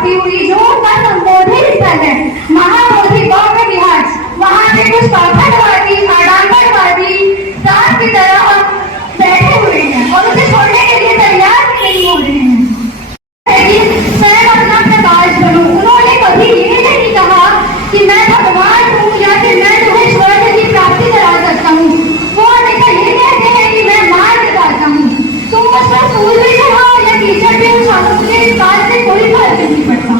प्राप्ति हुई जो उनका संबोधित स्थल है महाबोधि गौड़ विहार। वहां पे कुछ पाखंडवादी आडंबरवादी सांप की तरह बैठे हुए हैं और उसे छोड़ने के लिए तैयार नहीं हो रहे हैं। स्वयं अपना प्रकाश बनूं। उन्होंने कभी ये नहीं कहा कि मैं भगवान हूँ या फिर मैं तुम्हें स्वर्ग की प्राप्ति करा सकता हूँ। वो हमेशा ये कहते हैं कि मैं मार्ग दिखाता हूँ। तुम मुझ पर फूल भी चढ़ाओ या कीचड़ भी उछालो, मुझे इस बात से कोई फर्क नहीं पड़ता।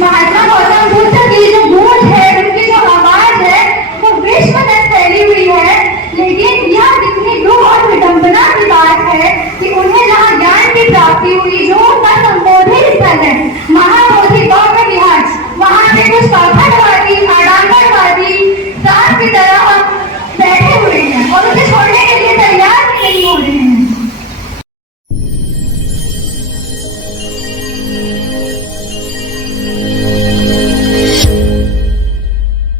महात्मा गौतम बुद्ध की जो गूंज है, उनकी जो आवाज है, वो विश्व तक फैली हुई है। लेकिन यह कितनी दुख और विडंबना की बात है कि उन्हें जहाँ ज्ञान की प्राप्ति हुई जो उनका संबोधित स्थल है महाबोधि गौड़ विहार। वहां पे कुछ पाखंडवादी आडंबरवादी सांप की तरह बैठे हुए हैं और उसे छोड़ने के लिए तैयार नहीं हो रहे हैं।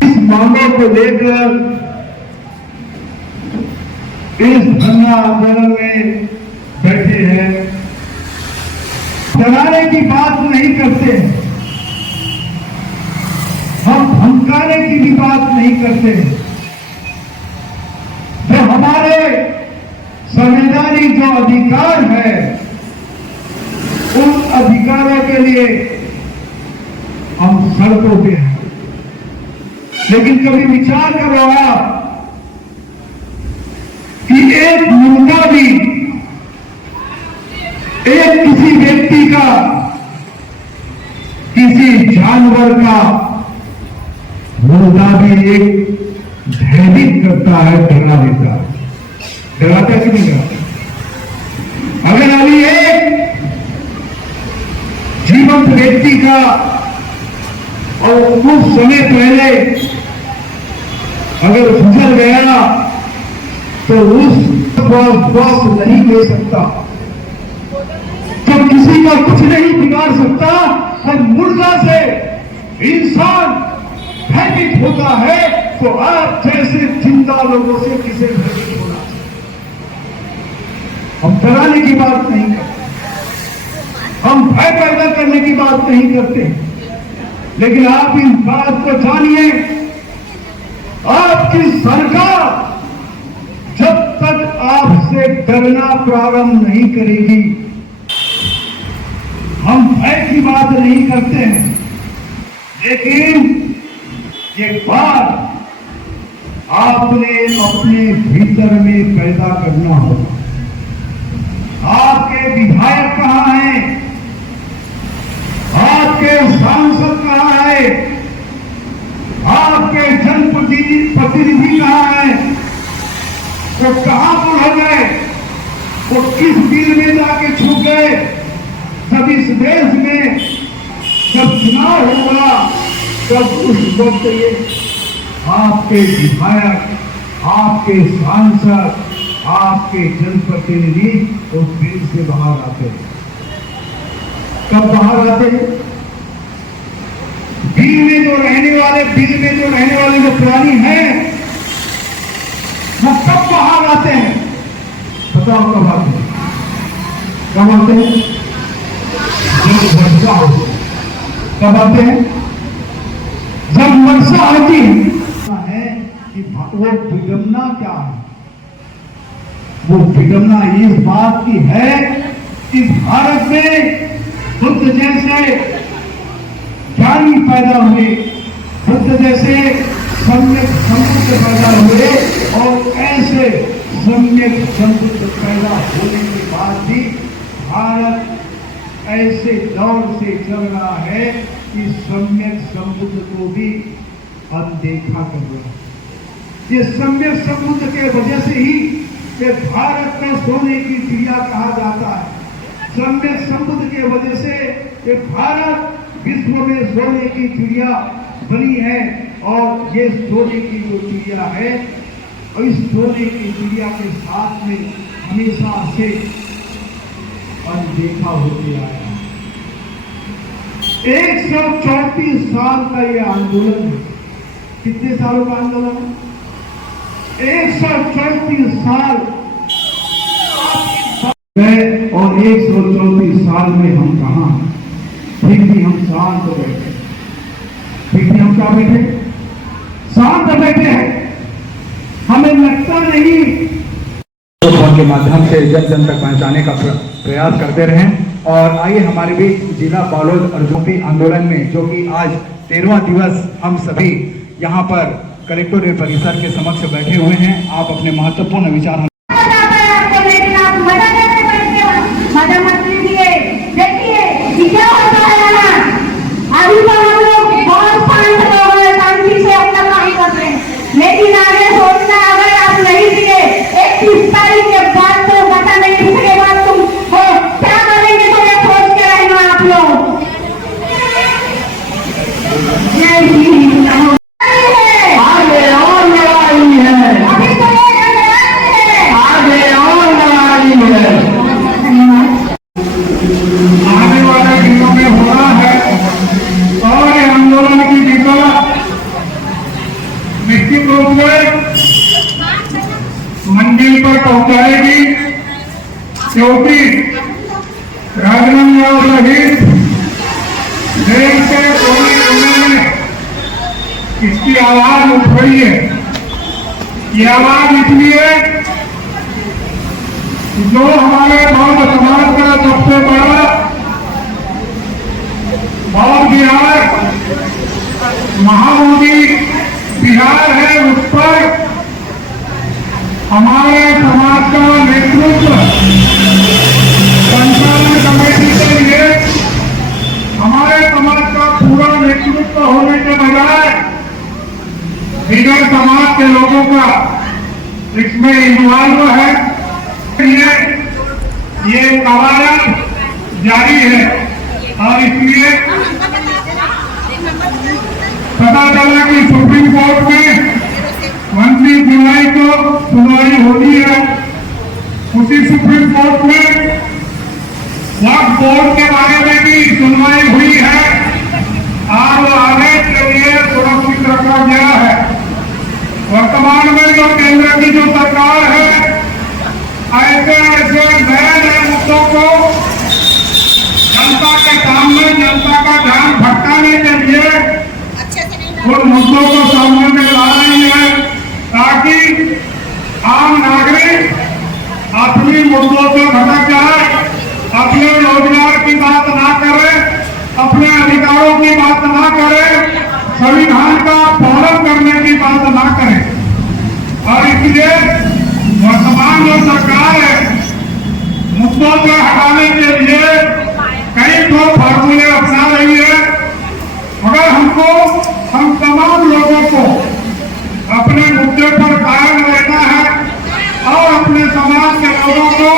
इस मामले को लेकर इस धरना आंदोलन में बैठे हैं, डराने की बात नहीं करते, हम धमकाने की भी बात नहीं करते। जो हमारे संवैधानिक जो अधिकार है उन अधिकारों के लिए हम सड़कों पे हैं। लेकिन कभी विचार करो आप कि एक मुर्दा भी, एक किसी व्यक्ति का, किसी जानवर का मुर्दा भी एक भयभीत करता है, डरा देता है। डराता कि नहीं डराता? अगर अभी एक जीवंत व्यक्ति का और कुछ समय पहले अगर गुजर गया तो उस वक्त नहीं ले सकता। जब किसी का कुछ नहीं बिगाड़ सकता और मुर्दा से इंसान भयभीत होता है तो आप जैसे जिंदा लोगों से किसे भयभीत होना चाहिए। हम डराने की बात नहीं करते, हम भय पैदा करने की बात नहीं करते। लेकिन आप इन बात को जानिए, आपकी सरकार जब तक आपसे डरना प्रारंभ नहीं करेगी, हम भय की बात नहीं करते हैं, लेकिन ये बात आपने अपने भीतर में पैदा करना होगा। आपके विधायक कहां हैं? आपके सांसद कहां है? आपके जनप्रतिनिधि कहां है? वो कहां पर हो गए? वो किस बिल में जाके छू गए? जब इस देश में जब चुनाव होगा तब उस वक्त ये आपके विधायक, आपके सांसद, आपके जनप्रतिनिधि उस बिल से बाहर आते हैं। कब बाहर आते हैं? बिल में जो रहने वाले जो प्राणी हैं वो कब बाहर आते हैं? बताओ कब आते हैं? कब आते हैं? जब वर्षा होती है। कब आते हैं? जब वर्षा होती है कि वो विडंबना क्या है? वो विडंबना इस बात की है कि भारत में बुद्ध जैसे ज्ञानी पैदा हुए, बुद्ध जैसे सम्यक संबुद्ध पैदा हुए और ऐसे सम्यक संबुद्ध पैदा होने के बाद भी भारत ऐसे दौर से चल रहा है कि सम्यक संबुद्ध को भी अनदेखा कर रहा है। ये सम्यक संबुद्ध के वजह से ही कि भारत को सोने की चिड़िया कहा जाता है। सम्यक संबुद्ध के वजह से ये भारत विश्व में सोने की चिड़िया बनी है और ये सोने की जो चिड़िया है और इस सोने की चिड़िया के साथ में हमेशा से अनदेखा होते आया। 134 साल का ये आंदोलन है। कितने सालों का आंदोलन है? 134 साल और 134 साल में हम कहां हैं? फिर भी हम शांत बैठे, फिर भी हम क्या बैठे, शांत बैठे हैं। हमें लगता नहीं के माध्यम से जन जन तक पहुंचाने का प्रयास करते रहें। और आइए हमारे बीच जिला बालोद अर्जुनी आंदोलन में, जो कि आज 13वां दिवस हम सभी यहाँ पर कलेक्टोरेट परिसर के समक्ष बैठे हुए हैं, आप अपने महत्वपूर्ण विचार मजा मत लीजिए। देखिए क्या होता है यहाँ, अभी तो हम लोग बहुत शांत लोग हैं, शांति से अपना काम कर रहे हैं, लेकिन आगे सोचना, अगर आप नहीं दिए 31 तारीख के बाद तो पता नहीं किसके बाद तुम हो क्या करेंगे, तो ये सोच के रहना आप लोग। आगे और लड़ाई है, अभी तो ये लड़ाई है, आगे और लड़ाई है। आने वाले दिनों में होना है और ये आंदोलन की दिशा निश्चित रूप से मंजिल पर पहुंचाएगी, क्योंकि राजनांदगांव सहित देश के कोने कोने में इसकी आवाज उठ रही है। ये आवाज इसलिए जो हमारे बौद्ध समाज का सबसे बड़ा बौद्ध बिहार महाबोधि बिहार है, उस पर हमारे समाज का नेतृत्व संचालन कमेटी के लिए हमारे समाज का पूरा नेतृत्व होने के बजाय बिगड़ समाज के लोगों का इसमें इन्वॉल्व है। ये कवायद जारी है और इसलिए पता चला कि सुप्रीम कोर्ट में 29 जुलाई को सुनवाई होनी है। उसी सुप्रीम कोर्ट में वक्फ बोर्ड के बारे में भी सुनवाई हुई है और वो आदेश के लिए सुरक्षित रखा गया है। वर्तमान में जो केंद्र की जो सरकार है, ऐसे ऐसे नए नए मुद्दों को जनता के सामने, जनता का ध्यान भटकाने के लिए उन मुद्दों को सामने में ला रही है, ताकि आम नागरिक अपनी मुद्दों से भटक जाए, अपने रोजगार की बात ना करे, अपने अधिकारों की बात ना करे, संविधान का पालन करने की बात ना करे। और इसलिए वर्तमान जो सरकार है, मुद्दों को हटाने के लिए कई तो फार्मूले अपना रही है, मगर हम तमाम लोगों को अपने मुद्दे पर कायम रहना है और अपने समाज के लोगों को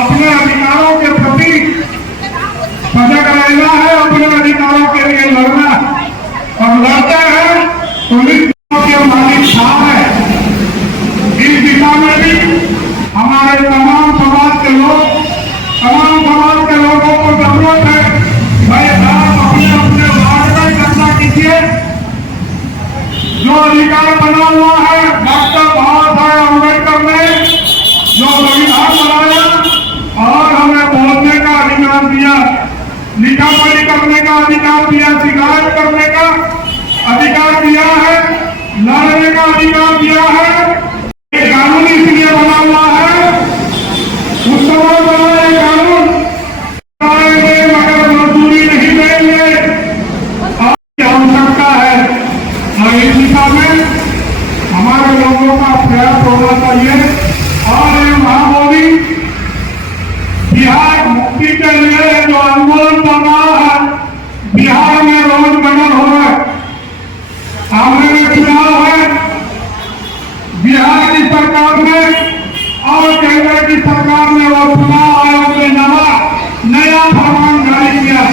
अपने अधिकारों के प्रति सजग रहना है, अपने अधिकारों के लिए लड़ना है। और लड़ते हैं पुलिस के मालिक साहब है। इस दिशा में भी हमारे तमाम समाज के लोग, तमाम समाज के लोगों को जरूरत है, भाई आप अपने अपने वार्ड में चर्चा कीजिए। जो अधिकार बना हुआ है डॉक्टर बाबा साहेब अम्बेडकर ने, जो संविधान बनाया और हमें बोलने का अधिकार दिया, लिखा पढ़ी करने का अधिकार दिया, शिकायत करने का अधिकार दिया है, लड़ने का अधिकार दिया है। ये कानून इसलिए बना हुआ है, उस समय बना ये कानून मगर मजदूरी नहीं देंगे और आवश्यकता है। और इस दिशा में हमारे लोगों का प्रयास होना चाहिए। और ये महाबोधि बिहार मुक्ति के लिए जो आंदोलन चल रहा है, बिहार में रोज गठन हो रहा है। सामने में चुनाव है, बिहार की सरकार ने और केंद्र की सरकार ने वो चुनाव आयोग ने नया फरमान जारी किया।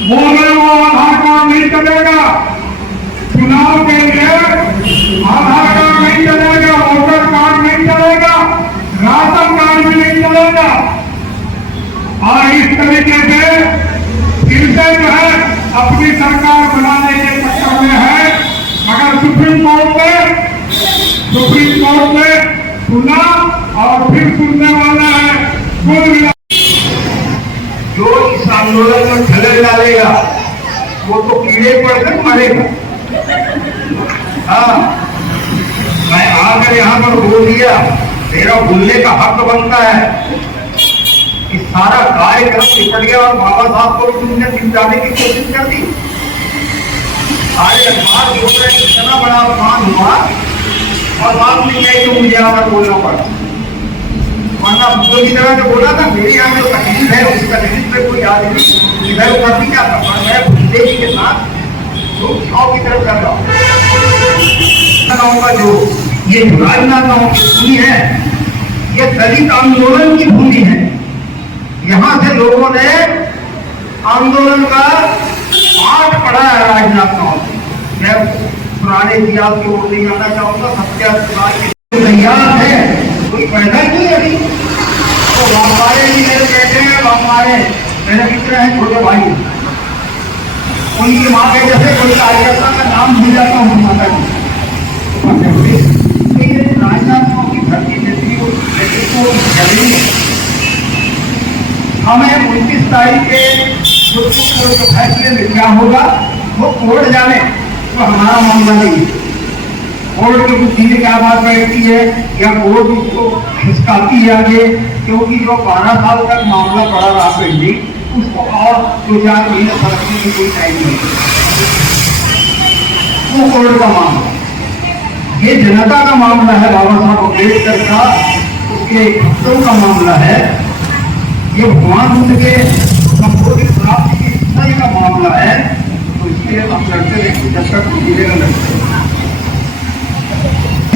बोले वो आधार कार्ड नहीं चलेगा, चुनाव के लिए आधार कार्ड नहीं चलेगा, वोटर कार्ड नहीं चलेगा, राशन कार्ड भी नहीं चलेगा। और इस तरीके से फिर से जो है अपनी सरकार बनाने के चक्कर में है, मगर सुप्रीम कोर्ट ने सुना और फिर सुनने वाला है। जो इस आंदोलन में खलेगा करेगा वो तो कीड़े पड़कर मरेगा। हाँ, मैं आकर यहाँ पर बोल दिया, मेरा बोलने का हक बनता है कि सारा कार्यक्रम निपट गया और बाबा साहब को तुमने निपटाने की कोशिश कर दी। सारे अखबार बोल रहे हैं इतना बड़ा अपमान हुआ और बात नहीं आई तो मुझे आकर बोलना पड़ा, वरना बुद्धों की तरह जो बोला था मेरी यहाँ जो तकलीफ है उस तकलीफ में कोई आदमी इधर उधर नहीं जाता, पर मैं बुद्धे जी के साथ तो छाव की तरफ कर रहा हूँ। जो ये राजनांदगांव की भूमि है ये दलित आंदोलन की भूमि है। यहाँ से लोगों ने आंदोलन का पाठ पढ़ा है राजनांदगांव से। मैं पुराने इतिहास की ओर नहीं जाना चाहूंगा, सत्याग्रह तैयार है, कोई पैदा ही नहीं अभी तो वामारे भी मेरे बेटे हैं, वामारे मेरे मित्र हैं, छोटे भाई, उनकी माँ के जैसे कोई कार्यकर्ता का नाम भूल जाता हूँ माता जी। तो ये राजनांदगांव की धरती नेतृत्व जमीन हमें 29 तारीख के जो फैसले में क्या होगा वो कोर्ट जाने, तो हमारा मामला नहीं। कोर्ट की बुद्धि में क्या बात बैठती है या कोर्ट उसको खिसकाती है आगे, क्योंकि जो 12 साल तक मामला पड़ा रहा पेंडिंग उसको और 2-4 महीने सरकने की कोई टाइम नहीं। वो कोर्ट का मामला, ये जनता का मामला है, बाबा साहब अम्बेडकर का उसके भक्तों का मामला है, ये भगवान बुद्ध के संबोधित प्राप्ति की सही का मामला है। तो इसलिए हम लड़ते रहेंगे जब तक मिलेगा लड़ते।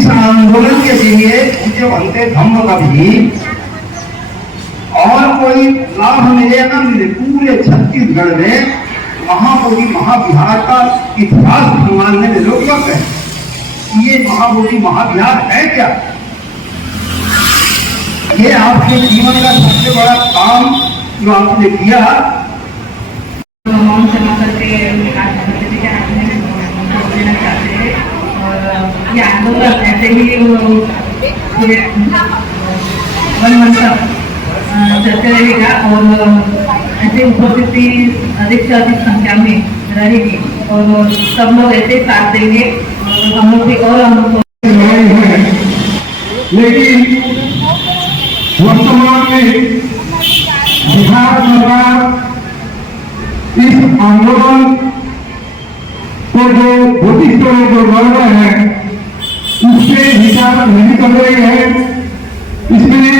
इस आंदोलन के लिए मुझे बनते धम्म का भी और कोई लाभ मिले ना मिले, पूरे छत्तीसगढ़ में महाबोधि महाविहार का इतिहास संभालने में लोग क्या कहें ये महाबोधि महाविहार है क्या? ये आपके जीवन का सबसे बड़ा काम जो आपने किया। मौन क्षमा करके देना चाहते हैं और ये आंदोलन ऐसे ही वन मंथ चलते रहेगा और ऐसे उपस्थिति अधिक से अधिक संख्या में रहेगी और सब लोग ऐसे साथ देंगे और हम लोग भी और हम लोग लेकिन वर्तमान में बिहार सरकार इस आंदोलन को जो वरिष्ठ जो वर्ग है उससे विचार नहीं कर रही है। इसमें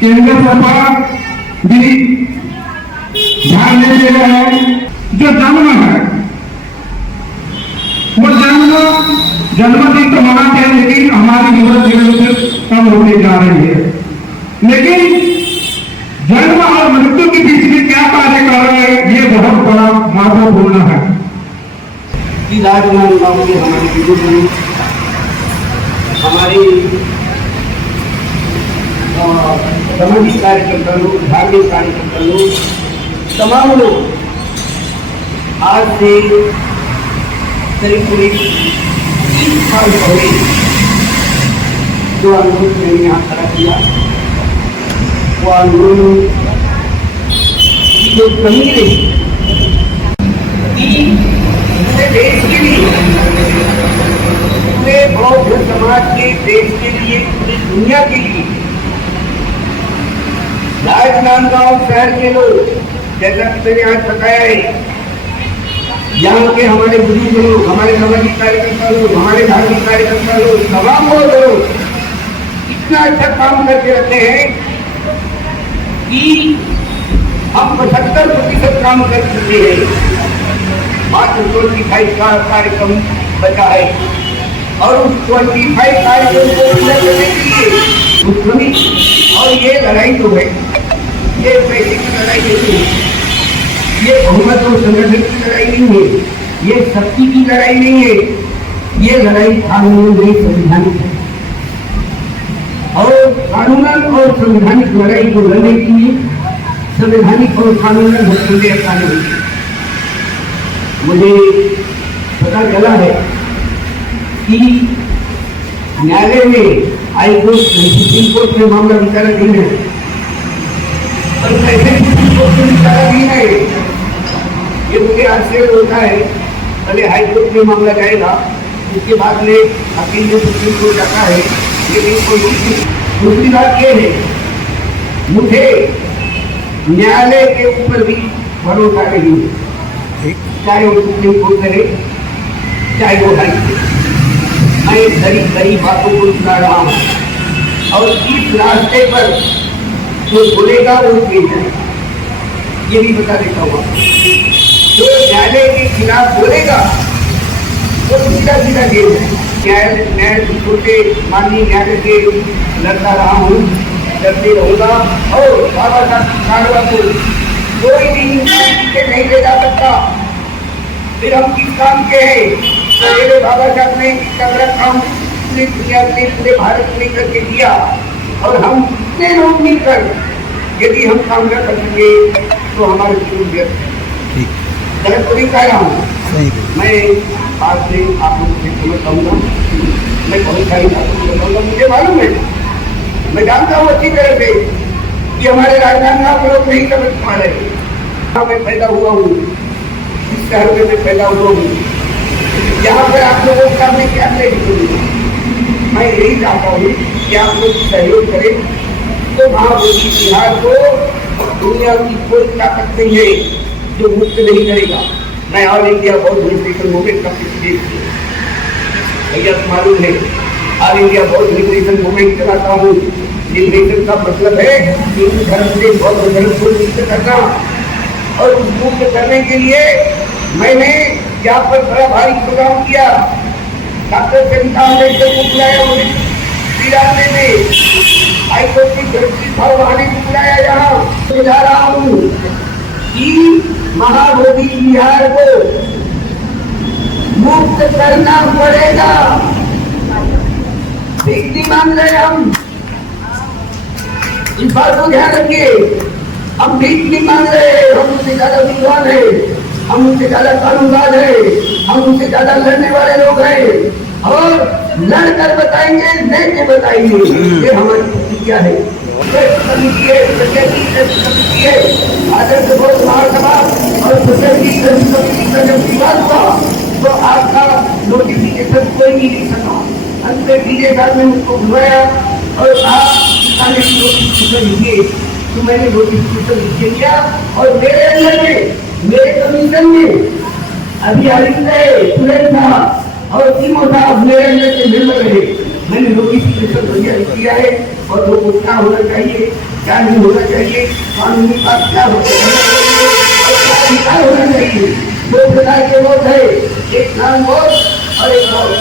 केंद्र सरकार भी ध्यान नहीं दे रहा है। जो जन्म है वो जन्मदिन तो मनाते हैं, लेकिन हमारी उम्र धीरे धीरे कम होती जा रही है। लेकिन जन्म और मृत्यु के बीच में क्या कार्य कर रहे हैं ये बहुत बड़ा महत्वपूर्ण है। राजनांदगांव की हमारी बुजुर्ग हमारी सामाजिक कार्यकर्ता लोग, धार्मिक कार्यकर्ता लोग, तमाम लोग आज से करीब 30 साल पहले जो आंदोलन मैंने यहाँ खड़ा किया वो आंदोलन की जो कमी रही पूरे देश के लिए, पूरे बौद्ध समाज के देश के लिए, पूरी दुनिया के लिए राजनांदगांव शहर के लोग, जैसा कि मैंने आज बताया है, यहाँ के हमारे बुजुर्ग लोग, हमारे सामाजिक कार्यकर्ता लोग, हमारे धार्मिक कार्यकर्ता लोग, तमाम लोग इतना अच्छा काम करके रखते हैं कि हम 75% काम कर चुके हैं। मात्र 25 का कार्यक्रम बचा है और उस 25 कार्यक्रम को पूरा करने के लिए दुश्मनी और ये लड़ाई जो है ये पैसे की लड़ाई नहीं है, ये बहुमत और संगठन की लड़ाई नहीं है, ये शक्ति की लड़ाई नहीं है, ये लड़ाई कानून नहीं संवैधानिक है। और कानूनन और संवैधानिक लड़ाई को लड़ने के लिए संवैधानिक और कानूनन हस्तक्षेप अपनाने होंगे। मुझे पता चला है कि न्यायालय में हाईकोर्ट सुप्रीम कोर्ट में मामला विचाराधीन है और कैसे सुप्रीम कोर्ट में विचाराधीन है मुझे आश्चर्य होता है, पहले हाईकोर्ट में मामला जाएगा, उसके बाद में अपील में सुप्रीम कोर्ट जाता है, लेकिन कोई दूसरी बात ये है, मुझे न्यायालय के ऊपर भी भरोसा नहीं है, चाहे वो सुप्रीम कोर्ट करे, चाहे वो हाईकोर्ट। मैं गरीब बातों को सुना रहा हूँ और इस रास्ते पर जो बोलेगा वो जेल जाएगा, ये भी बता देता हूँ। जो न्यायालय के खिलाफ बोलेगा वो सीधा सीधा जेल जाएगा। न्यायाधीशों से माननीय न्यायालय के लड़ता रहा हूँ, लड़ते रहूंगा और बाबा साहब की कारवा को कोई भी नहीं ले जा सकता। फिर हम किस काम के हैं? मेरे बाबा साहब ने तगड़ा काम पूरी दुनिया में, पूरे भारत में करके दिया और हम इतने लोग मिलकर यदि हम काम न कर सके तो हमारे जीवन व्यर्थ है। गलत तो नहीं कह रहा हूँ मैं, आज से आप लोगों से समझ पाऊंगा, मैं बहुत सारी बातों बताऊंगा, मुझे मालूम है, मैं जानता हूँ अच्छी तरह से कि हमारे राजधानी आप लोग नहीं समझ पा रहे। मैं पैदा हुआ हूँ, इस शहर में मैं पैदा हुआ हूँ, यहाँ पर आप लोगों का मैं क्या करूँगा। मैं यही चाहता हूँ कि आप लोग सहयोग करें तो महाबोधि बिहार को दुनिया की कोई ताकत नहीं है जो मुक्त नहीं करेगा। मैं ऑल इंडिया बौद्ध लिबरेशन मूवमेंट का भैया मालूम है, ऑल इंडिया बौद्ध लिबरेशन मूवमेंट चलाता हूँ। लिबरेशन का मतलब है हिंदू धर्म से बौद्ध धर्म को मुक्त करना, और उस मुक्त करने के लिए मैंने यहाँ पर बड़ा भारी प्रोग्राम किया। डॉक्टर चंद्रिका अम्बेडकर को बुलाया, तिरानवे में हाईकोर्ट की जस्टिस भाववानी को बुलाया। यहाँ बुला रहा हूँ कि महाबोधि बिहार को मुक्त करना पड़ेगा। भीख नहीं मांग रहे हम, इस बात को ध्यान रखिए। हम भीख नहीं मांग रहे, हम उनसे ज्यादा विद्वान है, हम उनसे ज्यादा कानूनबाज है, हम उनसे ज्यादा लड़ने वाले लोग हैं और लड़कर बताएंगे, लेके बताएंगे। ये हमारी प्रतिज्ञा है। आदर्श बौद्ध महासभा और का जब विवाद हुआ तो आपका नोटिफिकेशन कोई नहीं लिख सका। अंत में डीजे साहब ने उसको बुलाया और आप नोटिफिकेशन लिखिए, तो मैंने नोटिफिकेशन लिख दिया और मेरे अंदर में, मेरे कमीशन में अभी सुरेश साहब और तीनों साहब मेरे अंदर के मेंबर रहे। मैंने नोटिफिकेशन बढ़िया लिख दिया है और लोगों को क्या होना चाहिए, क्या नहीं होना चाहिए, कानूनी बात क्या होना चाहिए और क्या अधिकार होना चाहिए। दो प्रकार के लोग है, एक नाम बौद्ध और एक बौद्ध।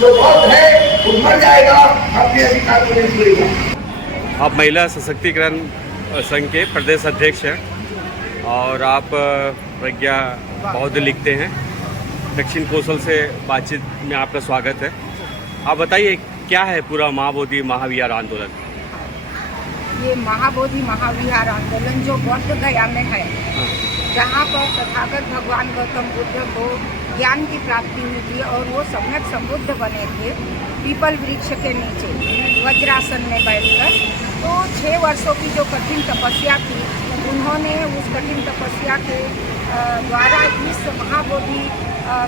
जो बौद्ध है वो मर जाएगा, अपने अधिकार को नहीं छोड़ेगा। आप महिला सशक्तिकरण संघ के प्रदेश अध्यक्ष हैं और आप प्रज्ञा बौद्ध लिखते हैं। दक्षिण कौशल से बातचीत में आपका स्वागत है। आप बताइए क्या है पूरा महाबोधि महाविहार आंदोलन? ये महाबोधि महाविहार आंदोलन जो बौद्ध गया में है, जहाँ पर तथागत भगवान गौतम बुद्ध को ज्ञान की प्राप्ति हुई थी और वो सम्यक संबुद्ध बने थे पीपल वृक्ष के नीचे वज्रासन में बैठकर। तो 6 वर्षों की जो कठिन तपस्या थी, उन्होंने उस कठिन तपस्या के द्वारा इस महाबोधि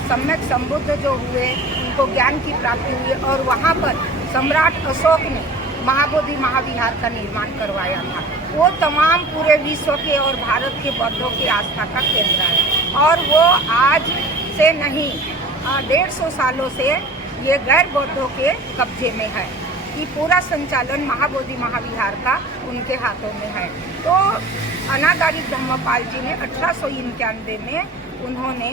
सम्यक संबुद्ध जो हुए, उनको ज्ञान की प्राप्ति हुई और वहाँ पर सम्राट अशोक ने महाबोधि महाविहार का निर्माण करवाया था। वो तमाम पूरे विश्व के और भारत के बौद्धों की आस्था का केंद्र है और वो आज से नहीं 150 सालों से ये गैर बौद्धों के कब्जे में है कि पूरा संचालन महाबोधि महाविहार का उनके हाथों में है। तो अनागारिक धम्मपाल जी ने 1891 में उन्होंने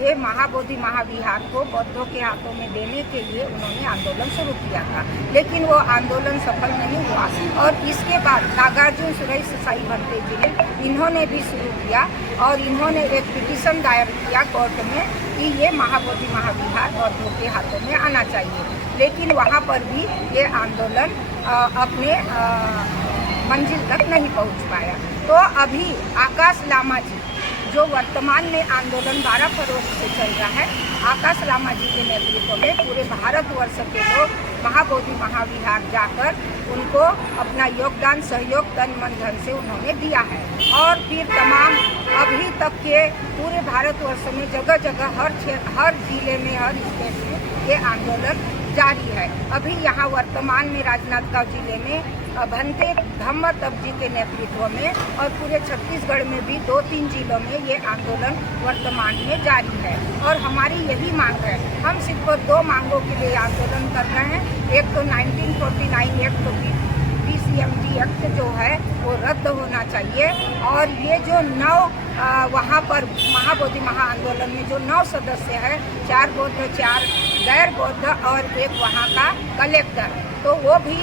ये महाबोधि महाविहार को बौद्धों के हाथों में देने के लिए उन्होंने आंदोलन शुरू किया था, लेकिन वो आंदोलन सफल नहीं हुआ और इसके बाद नागार्जुन सुरेश साई भंते जी ने इन्होंने भी शुरू किया और इन्होंने एक पिटीशन दायर किया कोर्ट में कि ये महाबोधि महाविहार बौद्धों के हाथों में आना चाहिए, लेकिन वहाँ पर भी ये आंदोलन अपने मंजिल तक नहीं पहुँच पाया। तो अभी आकाश लामा जी जो वर्तमान में आंदोलन 12 फरवरी से चल रहा है, आकाश लामा जी के नेतृत्व में पूरे भारतवर्ष के लोग महाबोधि महाविहार जाकर उनको अपना योगदान सहयोग तन मन धन से उन्होंने दिया है। और फिर तमाम अभी तक के पूरे भारतवर्ष में जगह जगह हर जिले में, हर स्टेट में ये आंदोलन जारी है। अभी यहाँ वर्तमान में राजनांदगांव जिले में भंते धम्म तप जी के नेतृत्व में और पूरे छत्तीसगढ़ में भी 2-3 जिलों में ये आंदोलन वर्तमान में जारी है। और हमारी यही मांग है, हम सिर्फ 2 मांगों के लिए आंदोलन कर रहे हैं। एक तो 1949 एक्ट, PCMD एक्ट जो है वो रद्द होना चाहिए। और ये जो 9 वहाँ पर महाबोधि महाआंदोलन में जो 9 सदस्य हैं, 4 बौद्ध, 4 गैर बौद्ध और 1 वहाँ का कलेक्टर, तो वो भी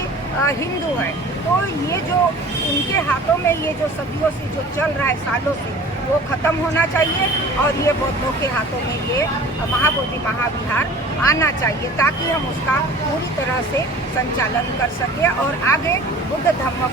हिंदू है। तो ये जो उनके हाथों में ये जो सदियों से जो चल रहा है, सालों से, वो ख़त्म होना चाहिए। और ये बौद्धों के हाथों में ये महाबोधि महाविहार आना चाहिए, ताकि हम उसका पूरी तरह से संचालन कर सके और आगे बुद्ध धम्म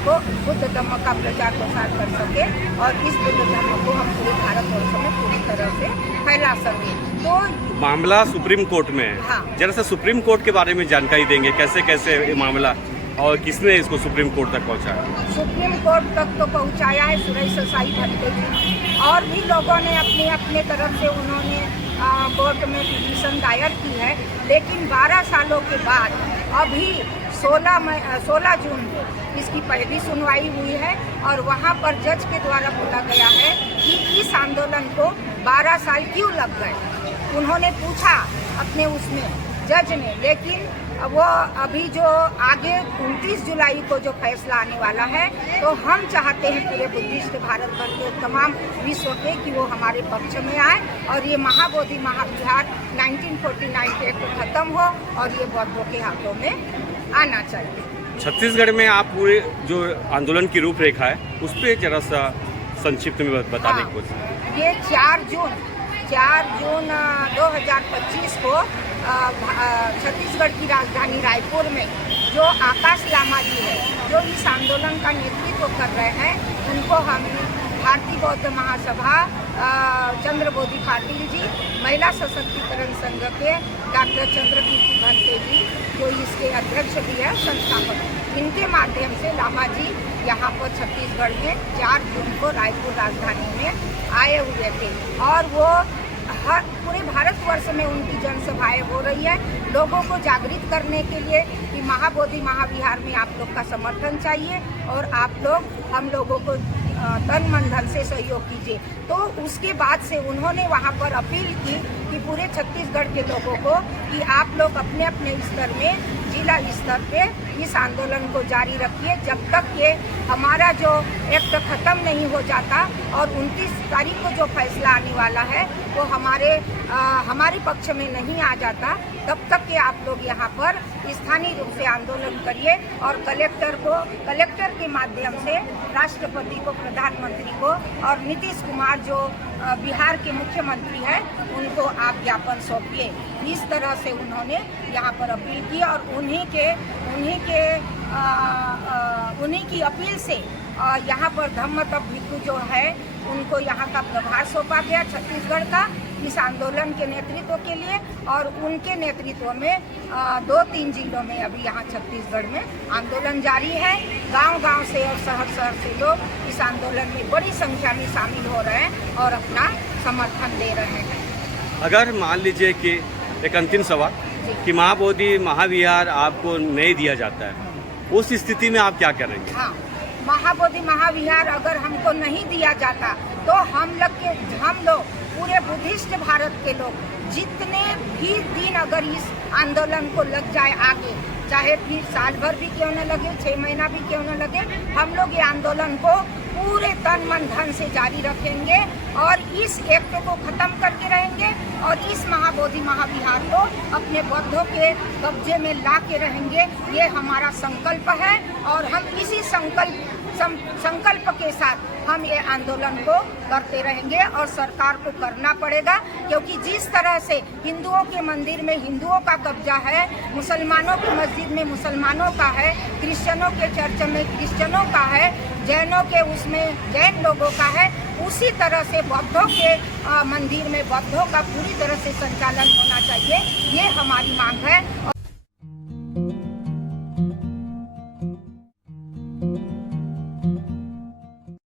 का प्रचार प्रसार कर सके और इस बुद्ध धम्म को हम पूरे भारतवर्ष में पूरी तरह से फैला सके। तो मामला सुप्रीम कोर्ट में है। हाँ। जरा सा सुप्रीम कोर्ट के बारे में जानकारी देंगे, कैसे कैसे ये मामला और किसने इसको सुप्रीम कोर्ट तक पहुंचाया? सुप्रीम कोर्ट तक तो पहुंचाया है सुरेश साई भंते जी, और भी लोगों ने अपने अपने तरफ से उन्होंने कोर्ट में पिटीशन दायर की है। लेकिन 12 सालों के बाद अभी 16 जून को इसकी पहली सुनवाई हुई है और वहाँ पर जज के द्वारा बोला गया है कि इस आंदोलन को 12 साल क्यों लग गए। उन्होंने पूछा अपने उसमें जज ने, लेकिन वो अभी जो आगे 29 जुलाई को जो फैसला आने वाला है, तो हम चाहते हैं पूरे बुद्धिस्ट भारत भर के तमाम विश्व के कि वो हमारे पक्ष में आए और ये महाबोधि महाविहार 1949 एक्ट खत्म हो और ये बौद्धों के हाथों में आना चाहिए। छत्तीसगढ़ में आप पूरे जो आंदोलन की रूपरेखा है उस पर जरा सा संक्षिप्त में बताने की कोशिश। ये 4 जून 2025 को छत्तीसगढ़ की राजधानी रायपुर में जो आकाश लामा जी है, जो इस आंदोलन का नेतृत्व कर रहे हैं, उनको हम भारतीय बौद्ध महासभा चंद्रबोधि पाटिल जी, महिला सशक्तिकरण संघ के डॉक्टर चंद्रकीर्ति भंते जी, जो इसके अध्यक्ष भी है, संस्थापक, इनके माध्यम से लामा जी यहाँ पर छत्तीसगढ़ में 4 जून को रायपुर राजधानी में आए हुए थे। और वो हर पूरे भारतवर्ष में उनकी जनसभाएं हो रही है, लोगों को जागृत करने के लिए कि महाबोधि महाविहार में आप लोग का समर्थन चाहिए और आप लोग हम लोगों को तन मन धन से सहयोग कीजिए। तो उसके बाद से उन्होंने वहाँ पर अपील की कि पूरे छत्तीसगढ़ के लोगों को कि आप लोग अपने अपने स्तर में, जिला स्तर पे इस आंदोलन को जारी रखिए जब तक ये हमारा जो एक्ट खत्म नहीं हो जाता और 29 तारीख को जो फैसला आने वाला है वो हमारे पक्ष में नहीं आ जाता, तब तक ये आप लोग यहाँ पर स्थानीय रूप से आंदोलन करिए और कलेक्टर के माध्यम से राष्ट्रपति को, प्रधानमंत्री को और नीतीश कुमार जो बिहार के मुख्यमंत्री हैं उनको आप ज्ञापन सौंपिए। इस तरह से उन्होंने यहाँ पर अपील की और उन्हीं की अपील से यहाँ पर धम्म तप भिक्षु जो है उनको यहाँ का प्रभार सौंपा गया छत्तीसगढ़ का इस आंदोलन के नेतृत्व के लिए। और उनके नेतृत्व में 2-3 जिलों में अभी यहाँ छत्तीसगढ़ में आंदोलन जारी है। गांव-गांव से और शहर से लोग इस आंदोलन में बड़ी संख्या में शामिल हो रहे हैं और अपना समर्थन दे रहे हैं। अगर मान लीजिए कि एक अंतिम सवाल कि महाबोधि महाविहार आपको नहीं दिया जाता है, उस स्थिति में आप क्या करेंगे? हाँ, महाबोधि महाविहार अगर हमको नहीं दिया जाता तो हम लोग पूरे बुद्धिस्ट भारत के लोग जितने भी दिन अगर इस आंदोलन को लग जाए आगे, चाहे फिर साल भर भी क्यों न लगे, 6 महीना भी क्यों न लगे, हम लोग ये आंदोलन को पूरे तन मन धन से जारी रखेंगे और इस एक्ट को खत्म करके रहेंगे और इस महाबोधि महाविहार को अपने बौद्धों के कब्जे में ला के रहेंगे। ये हमारा संकल्प है और हम इसी संकल्प के साथ हम ये आंदोलन को करते रहेंगे और सरकार को करना पड़ेगा, क्योंकि जिस तरह से हिंदुओं के मंदिर में हिंदुओं का कब्जा है, मुसलमानों की मस्जिद में मुसलमानों का है, क्रिश्चियनों के चर्च में क्रिश्चियनों का है, जैनों के उसमें जैन लोगों का है, उसी तरह से बौद्धों के मंदिर में बौद्धों का पूरी तरह से संचालन होना चाहिए। ये हमारी मांग है।